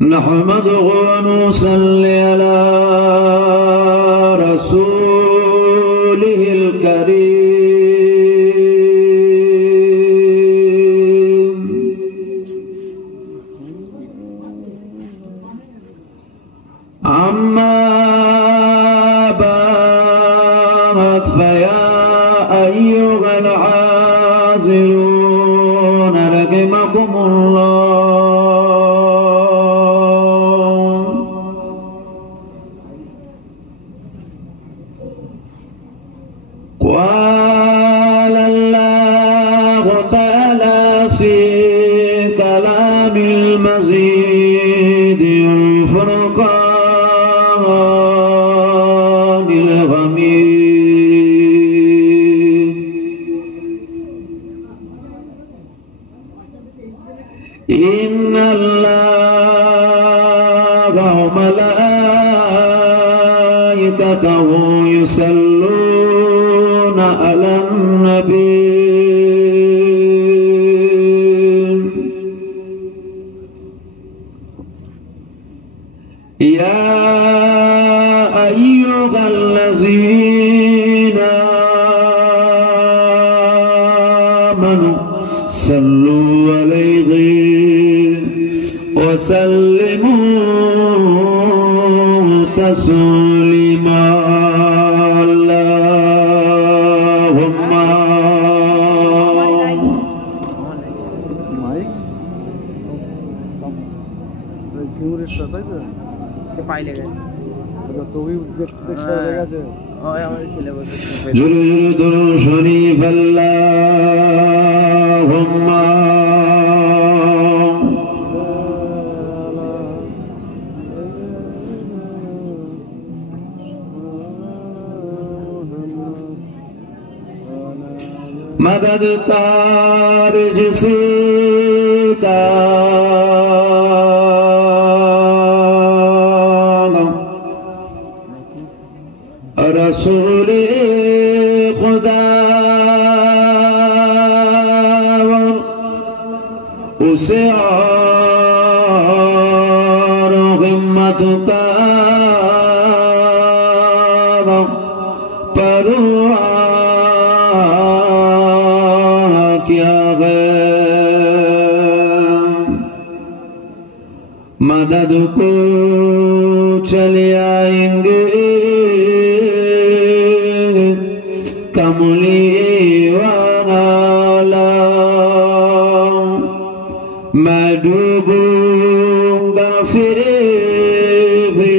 نحمده ونصلي على رسوله الكريم أما بعد فيا أيها العازلون رحمكم الله قال الله تعالى في كلام المزيد الفرقان الحميد إن الله وملائكته يصلون على النبي يا أيها الذين آمنوا صلوا عليه وسلموا تسليما جل شريف اللهم مدد تارج سیتا رسول خدا اسے اور ہمت کا پرواہ کیا ہے مدد کو چلے آئیں گے کملی والا میں ڈوبوں گا پھر بھی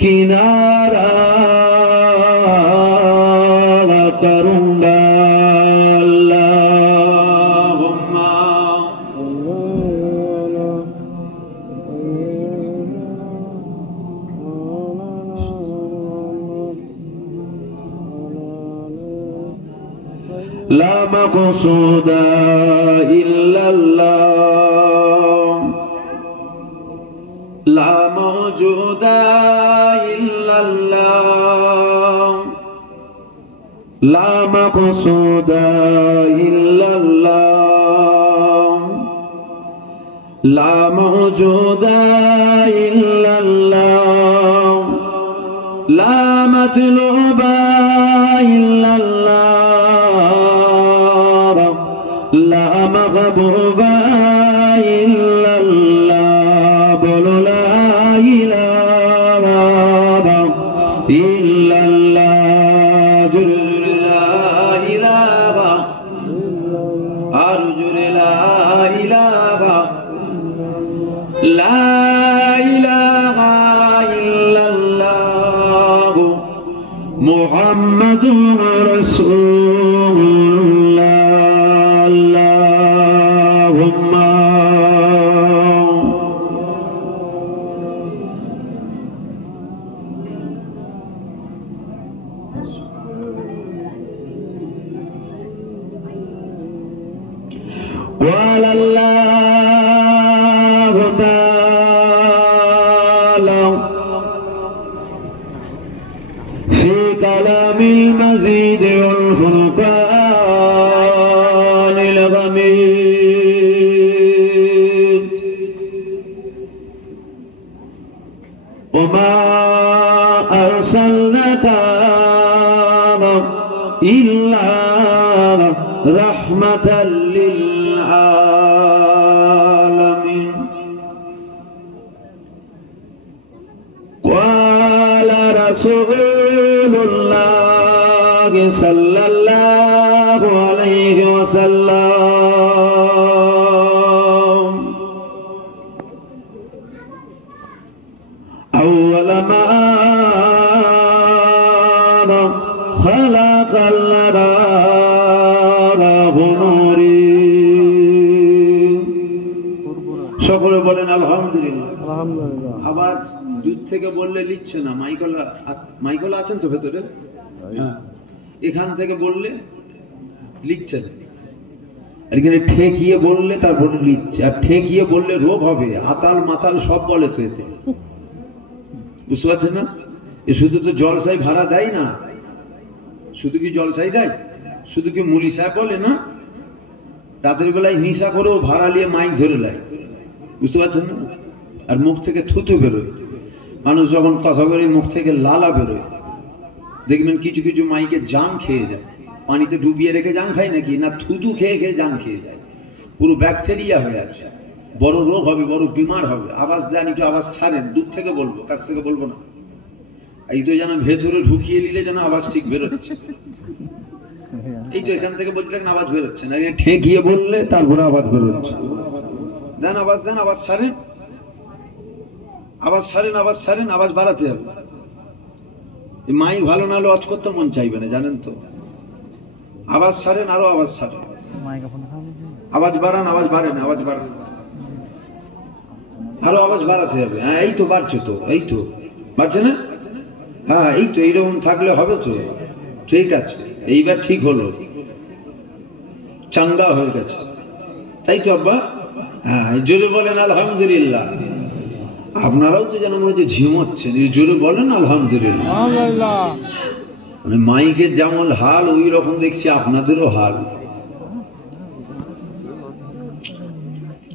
کنارہ کروں گا لا مقصود إلا الله لا موجود إلا الله لا مقصود إلا الله لا موجود إلا الله لا مطلوب إلا الله لا مغبوب إلا الله بولو لا إله إلا الله جل لا إله أرجو لا إله لا إله إلا الله محمد رسول الله اللهم قال الله تعالى في بكلام المزيد والفرقان الغميد وما أرسلناك إلا رحمة للعالمين قال رسول الله صلى الله عليه وسلم أول ما خلق الله نوري সকলে বলেন আলহামদুলিল্লাহ। আওয়াজ দূর থেকে বললে লিখছে না, মাইকল আছেন তো ভেতরে? হ্যাঁ, এখান থেকে বললে লিখছে না, এখানে ঠেকিয়ে বললে তারপরে লিখছে। আর ঠেকিয়ে বললে রোগ হবে, আতাল মাতাল সব বলে তো এতে, বুঝতে পারছেন না? এ শুধু তো জলসাই ভাড়া দেয় না, শুধু কি জলসাই দেয়, শুধু কি মুলি সাহেব বলে না, রাতের বেলায় নিশা করেও ভাড়া নিয়ে মাইক ধরে নেয়, বুঝতে পারছেন না? আর মুখ থেকে থুতু বেরোয়, মানুষ যখন কথা বলে মুখ থেকে লালা বেরোয়। দেখবেন কিছু কিছু মাইকে জাম খেয়ে যায়, পানিতে ডুবিয়ে রেখে জাম খায় নাকি না, থুতু খেয়ে খেয়ে জাম খেয়ে যায়, পুরো ব্যাকটেরিয়া হয়ে আছে, বড় রোগ হবে, বড় বিমার হবে। আওয়াজ দেন, একটু আওয়াজ ছাড়েন, দূর থেকে বলবো, কাছ থেকে বলবো না। এই তো যেন ভেতরে ঢুকিয়ে নিলে যেন আওয়াজ ঠিক বেরোচ্ছে, এই তো এখান থেকে বলতে থাকেন আওয়াজ বেরোচ্ছে না, ঠেকিয়ে বললে তারপরে আওয়াজ বেরোচ্ছে। দেন আওয়াজ, দেন আওয়াজ ছাড়েন, আওয়াজ ছাড়েন, আওয়াজ ছাড়েন, আওয়াজ বাড়াতে হবে। মাই ভালো না হলে আওয়াজ করতে মন চাইবে না, জানেন তো। আওয়াজ ছাড়েন, আরো আওয়াজ ছাড়েন, আওয়াজ বাড়ান, আওয়াজ বাড়েন, আওয়াজ বাড়ান, আরো আওয়াজ বাড়াতে হবে। হ্যাঁ, এই তো বাড়ছে, তো এই তো বাড়ছে না? হ্যাঁ, এই তো এইরকম থাকলে হবে তো, ঠিক আছে, এইবার ঠিক হলো, চাঙ্গা হয়ে গেছে, তাই তো আব্বা? হ্যাঁ, জোরে বলেন আলহামদুলিল্লাহ। আপনারাও তো যেন মনে হচ্ছে ঝিমোচ্ছেন, জোরে বলেন আলহামদুলিল্লাহ। মানে মাইকের যেমন হাল ওই রকম দেখছি আপনাদেরও হাল।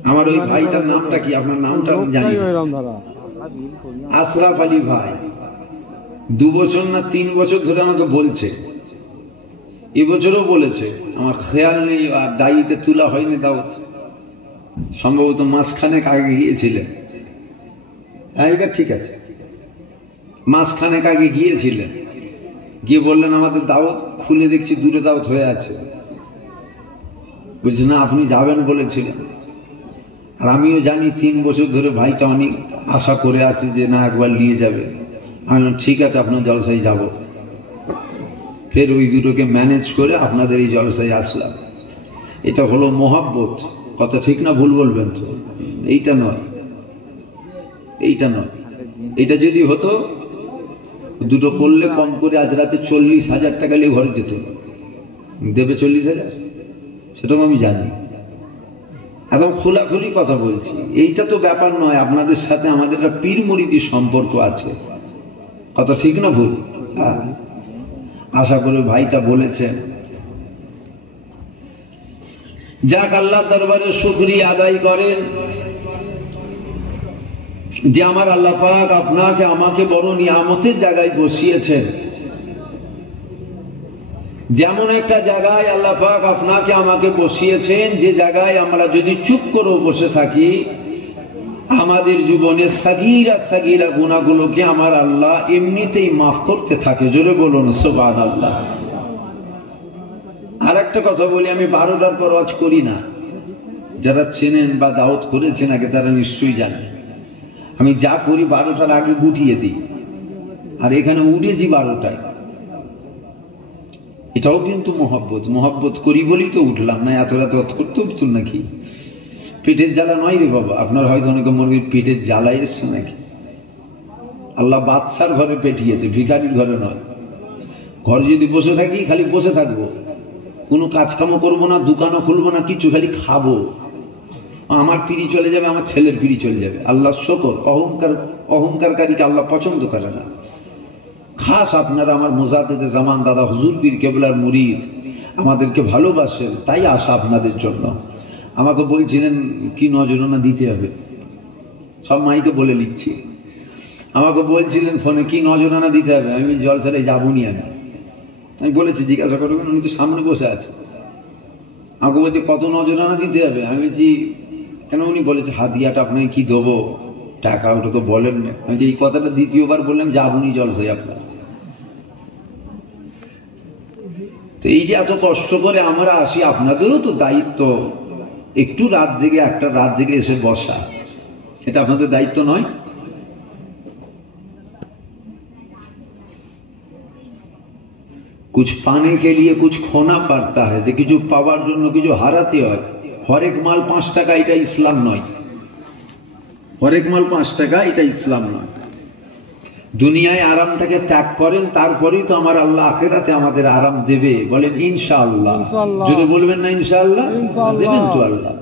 আমার ওই ভাইটার নামটা কি, আপনার নামটা জানি, আশরাফ আলী ভাই, 2 বছর না 3 বছর ধরে আমাকে বলছে, এবছরও বলেছে, আমার খেয়াল নেই, আর ডাইতে তোলা হয়নি, দাওয়াত সম্ভবত মাসখানেক আগে গিয়েছিলেন। হ্যাঁ, এবার ঠিক আছে, মাসখানেক আগে গিয়েছিলেন, গিয়ে বললেন আমাদের দাওয়াত, খুলে দেখছি দূরে দাওয়াত হয়ে আছে। বলছে না, আপনি যাবেন বলেছিলেন, আর আমিও জানি 3 বছর ধরে ভাইটা অনেক আশা করে আছে যে না একবার নিয়ে যাবে। আমি বললাম ঠিক আছে, আপনার জলসায় যাব। ফের ওই দুটোকে ম্যানেজ করে আপনাদের এই জলসায় আসলাম। এটা হলো মোহাব্বত, কথা ঠিক না ভুল বলবেন তো? এইটা নয়, এইটা নয়। এটা যদি হতো, দুটো করলে কম করে আজ রাতে 40,000 টাকা নিয়ে ঘরে যেত। দেবে 40,000? সেটাও আমি জানি, একদম খোলাখুলি কথা বলছি। এইটা তো ব্যাপার নয়, আপনাদের সাথে আমাদের একটা পীর মুরিদি সম্পর্ক আছে, কথা ঠিক না ভুল? আশা করি ভাইটা বলেছেন। যাক, আল্লাহ দরবারে শুকরিয়া আদায় করেন যে আমার আল্লাহ পাক আপনাকে আমাকে বড় নিয়ামতের জায়গায় বসিয়েছেন। যেমন একটা জায়গায় আল্লাহ পাক আপনাকে আমাকে বসিয়েছেন, যে জায়গায় আমরা যদি চুপ করে বসে থাকি, আমাদের জীবনের সাগীরা সাগীরা গুনাহগুলোকে আমার আল্লাহ এমনিতেই মাফ করতে থাকে। জোরে বলুন সুবহানাল্লাহ। আর একটা কথা বলি, আমি 12টার পর ওয়াজ করি না। যারা চেনেন বা দাওয়াত করেছেন আগে তারা নিশ্চয়ই জানেন, আমি যা করি 12টার আগে গুটিয়ে দিই। আর এখানে উঠেছি 12টায়, এটাও কিন্তু মহব্বত। মহব্বত করি বলেই তো উঠলাম, না এত রাত করতে উঠতুন নাকি? পেটের জ্বালা নয় রে বাবা, আপনার হয়তো অনেকে মনে পেটের জ্বালাই এসছে নাকি। আল্লাহ বাদশার ঘরে পেটিয়েছে, ভিখারির ঘরে নয়। ঘরে যদি বসে থাকি, খালি বসে থাকবো, কোনো কাজকামও করবো না, দোকানও খুলবো না, কিছু, খালি খাবো। আমার পিড়ি চলে যাবে, আমার ছেলের পিড়ি চলে যাবে। আল্লাহ শকর। অহংকারকারীকে আল্লাহ পছন্দ করে না। খাস আপনারা আমার মুজাদ্দিদে জামান দাদা হুজুর পীর কেবলার মুরিদ, আমাদেরকে ভালোবাসেন, তাই আশা আপনাদের জন্য। আমাকে বলছিলেন কি নজরানা দিতে হবে, সব মাইকে বলে নিচ্ছি। আমাকে বলছিলেন ফোনে কি নজরানা দিতে হবে, আমি জলসারে যাবনি। আমি বলেছি জিজ্ঞাসা করবেন, উনি তো সামনে বসে আছে। আমাকে বলছে কত নজরানা দিতে হবে, আমি বলছি কেন? উনি বলেছে হাদিয়াটা আপনাকে কি দেবো, টাকা ওটা তো বলেন না। আমি যে এই কথাটা দ্বিতীয়বার বললাম, যাবনি জলসায় আপনার। তো এই যে এত কষ্ট করে আমরা আসি, আপনাদেরও তো দায়িত্ব একটু রাত জেগে, একটা রাত জেগে এসে বসা, এটা আপনাদের দায়িত্ব নয়? कुछ पाने के लिए कुछ खोना पड़ता है, যে কিছু পাওয়ার জন্য কিছু হারাতে হয়। হরেক মাল 5 টাকা, এটা ইসলাম নয়। হরেক মাল 5 টাকা, এটা ইসলাম নয়। দুনিয়ায় আরামটাকে ত্যাগ করেন, তারপরেই তো আমার আল্লাহ আখিরাতে আমাদের আরাম দেবে। বলেন ইনশাআল্লাহ। যদি বলবেন না ইনশাআল্লাহ, দেবেন তো আল্লাহ।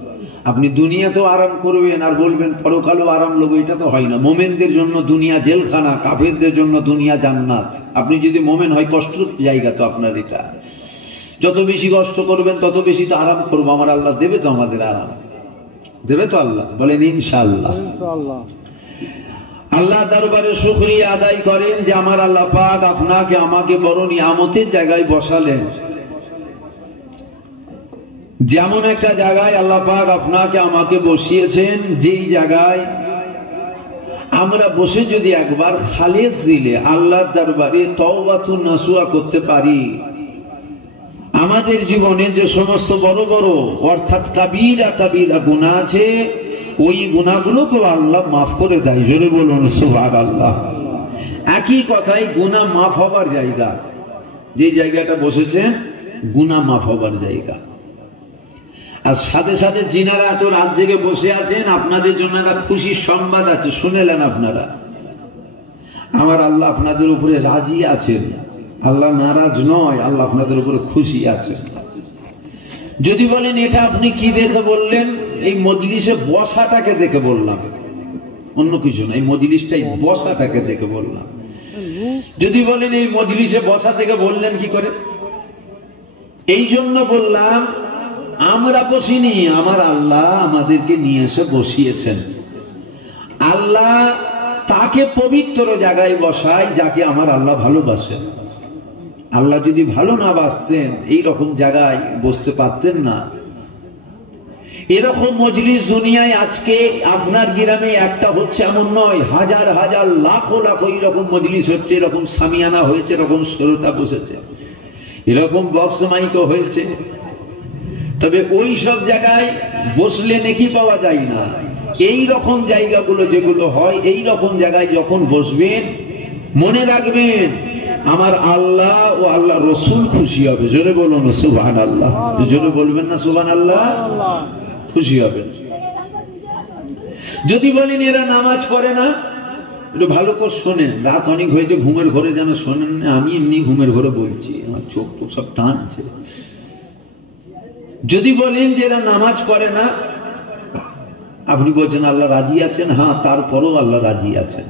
আপনি দুনিয়াতেও আরাম করবেন আর বলবেন পরকালেও আরাম লবো, এটা তো হয় না। মোমেনদের জন্য দুনিয়া জেলখানা, কাফেরদের জন্য দুনিয়া জান্নাত। আপনি যদি মোমেন হয়, কষ্ট জায়গা তো আপনার এটা। যত বেশি কষ্ট করবেন তত বেশি তো আরাম করবো, আমার আল্লাহ দেবে তো আমাদের আরাম, দেবে তো আল্লাহ। বলেন ইনশাআল্লাহ। আল্লাহ দরবারে শুকরিয়া আদায় করেন যে আমার আল্লাহ পাক আপনাকে আমাকে বড় নিয়ামতের জায়গায় বসালেন। যেমন একটা জায়গায় আল্লাহ পাক আপনাকে আমাকে বসিয়েছেন, যেই জায়গায় আমরা বসে যদি একবার খালেস দিলে আল্লাহর দরবারে তওবাতুন নাসুহা করতে পারি, আমাদের জীবনে যে সমস্ত বড় বড় অর্থাৎ কাবীরা কাবীরা গুনাহ আছে, ওই গুনাহগুলোকে আল্লাহ মাফ করে দেয়। জোরে বলুন সুবহানাল্লাহ। একই কথাই গুনাহ মাফ হবার জায়গা, যে জায়গাটা বসেছেন গুনাহ মাফ হবার জায়গা। আর সাথে সাথে যিনারা এত রাত জেগে বসে আছেন, আপনাদের জন্য একটা খুশির সংবাদ আছে, শুনেলেন আপনারা। আমার আল্লাহ আপনাদের উপরে রাজি আছেন, আল্লাহ নারাজ নয়, আল্লাহ আপনাদের উপরে খুশি আছেন। যদি বলেন এটা আপনি কি দেখে বললেন, এই মজলিসে বসাটাকে দেখে বললাম, অন্য কিছু না, এই মজলিসটাই বসাটাকে দেখে বললাম। যদি বলেন এই মজলিসে বসা থেকে বললেন কি করে, এই জন্য বললাম আমরা বসিনি, আমার আল্লাহ আমাদেরকে নিয়ে এসে বসিয়েছেন। আল্লাহ তাকে পবিত্র জায়গায় বসায় যাকে আমার আল্লাহ ভালোবাসেন। আল্লাহ যদি ভালো না বাসতেন, এইরকম জায়গায় বসতে পারতেন না। এরকম মজলিস দুনিয়ায় আজকে আপনার গ্রামে একটা হচ্ছে এমন নয়, হাজার হাজার লাখো লাখো এরকম মজলিস হচ্ছে, এরকম সামিয়ানা হয়েছে, এরকম শ্রোতা বসেছে, এরকম বক্স মাইকও হয়েছে। তবে ওই সব জায়গায় বসলে নেকি পাওয়া যায় না। এই রকম জায়গাগুলো যেগুলো হয়, এই রকম জায়গায় যখন বসবেন, মনে রাখবেন আমার আল্লাহ ও আল্লাহ রসুল খুশি হবে। জোরে বলুন সুবহানাল্লাহ। জোরে বলবেন না সুবহানাল্লাহ, খুশি হবেন। যদি বলেন এরা নামাজ পড়ে না, একটু ভালো করে শোনেন। রাত অনেক হয়েছে, ঘুমের ঘরে যেন শোনেন না। আমি এমনি ঘুমের ঘরে বলছি, আমার চোখ তো সব টানছে। যদি বলেন যে এরা নামাজ পড়ে না, আপনি বলছেন আল্লাহ রাজি আছেন, হ্যাঁ, তারপরও আল্লাহ রাজি আছেন।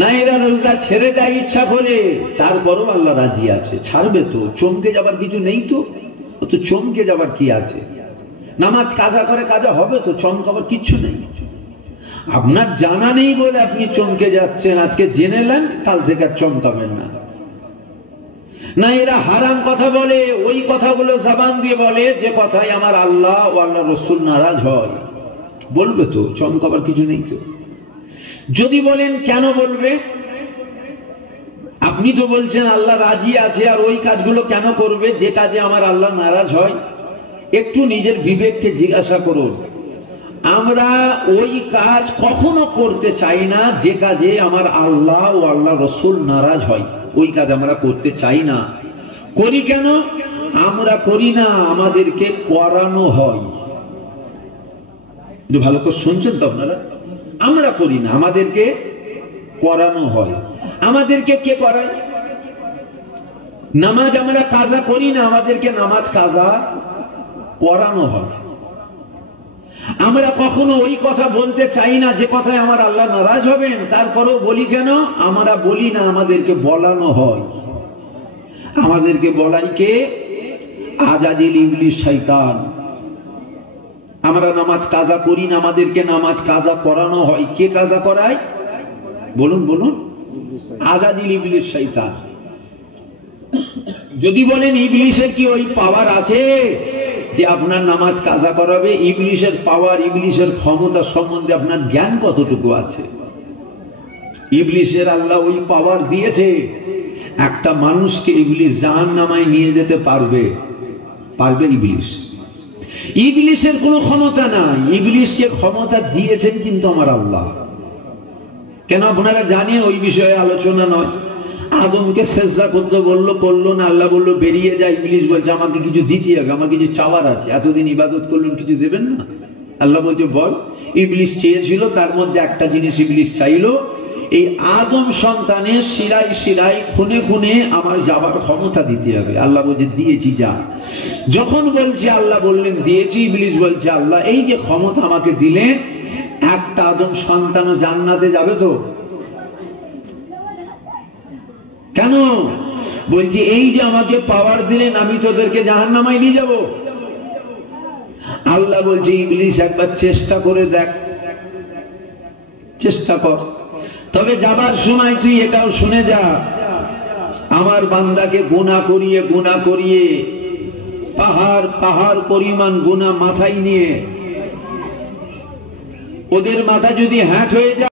না এরা রোজা ছেড়ে দেয় ইচ্ছা করে, তারপরও আল্লাহ রাজি আছে। ছাড়বে তো, চমকে যাবার কিছু নেই তো, তো চমকে যাবার কি আছে? নামাজ কাজা করে কাজা হবে তো, চমকাবার কিচ্ছু নেই। আপনার জানা নেই বলে আপনি চমকে যাচ্ছেন, আজকে জেনে নেন, কাল থেকে আর চমকাবেন না। না এরা হারাম কথা বলে, ওই কথাগুলো জবান দিয়ে বলে যে কথায় আমার আল্লাহ ও আল্লাহ রসুল নারাজ হয়, বলবে তো, চমকাবার কিছু নেই তো। যদি বলেন কেন বলবে, আপনি তো বলছেন আল্লাহ রাজি আছে, আর ওই কাজগুলো কেন করবে যে কাজে আমার আল্লাহ নারাজ হয়? একটু নিজের বিবেককে জিজ্ঞাসা করুন। আমরা ওই কাজ কখনো করতে চাই না যে কাজে আমার আল্লাহ ও আল্লাহ রসুল নারাজ হয়, ওই কাজ আমরা করতে চাই না। করি কেন? আমরা করি না, আমাদেরকে করানো হয়। ভালো করে শুনছেন তো আপনারা? আমরা করি না, আমাদেরকে করানো হয়। আমাদেরকে কে করায়? নামাজ আমরা কাজা করি না, আমাদেরকে নামাজ কাজা করানো হয়। আমরা কখনো ওই কথা বলতে চাই না যে কথায় আমার আল্লাহ নারাজ হবেন, তারপরেও বলি কেন? আমরা বলি না, আমাদেরকে বলানো হয়। আমাদেরকে বলাই কে? আজাজিল ইবলিস শয়তান। আমরা নামাজ কাজা করি না, আমাদেরকে নামাজ কাজা করানো হয়। কে কাজা করায়? বলুন বলুন। আজাজিল ইবলিস শয়তান। যদি বলেন ইবলিসের কি ওই পাওয়ার আছে যে আপনার নামাজ কাজা করাবে? ইবলিসের পাওয়ার, ইবলিসের ক্ষমতা সম্বন্ধে আপনার জ্ঞান কতটুকু আছে? ইবলিসের আল্লাহ ওই পাওয়ার দিয়েছে, একটা মানুষকে ইবলিস জাহান্নামায় নিয়ে যেতে পারবে। পারবে ইবলিস? ইবলিসের কোনো ক্ষমতা নাই। ইবলিসকে ক্ষমতা দিয়েছেন কিন্তু আমার আল্লাহ। কেন আপনারা জানেন? ওই বিষয়ে আলোচনা নয়। আদমকে সেজদা করতে বললো, করলো না। আল্লাহ বললো বেরিয়ে যায়। ইবলিস বলছে আমাকে কিছু দিতে হবে, আমার কিছু চাওয়ার আছে। এতদিন ইবাদত করলেন, কিছু দেবেন না? আল্লাহ বলছে বল। ইবলিস চেয়েছিল, তার মধ্যে একটা জিনিস ইবলিস চাইলো, এই আদম সন্তানের শিরায় শিরায় খুনে খুনে আমার যাবার ক্ষমতা দিতে হবে। আল্লাহ বলছে দিয়েছি, যা। যখন বলছে আল্লাহ বললেন দিয়েছি, ইবলিস বলছে আল্লাহ এই যে ক্ষমতা আমাকে দিলেন, একটা আদম সন্তানও জান্নাতে যাবে তো? কেন? বলছি এই যে আমাকে পাওয়ার দিলেন, আমি তোদেরকে জাহান্নামায় নিয়ে যাব। আল্লাহ বলছে ইবলিস একবার চেষ্টা করে দেখ, চেষ্টা কর। তবে যাবার সময় তুই এটাও শুনে যা, আমার বান্দাকে গুনাহ করিয়ে পাহাড় পাহাড় পরিমাণ গুনাহ মাথায় নিয়ে, ওদের মাথা যদি হ্যাট হয়ে যায়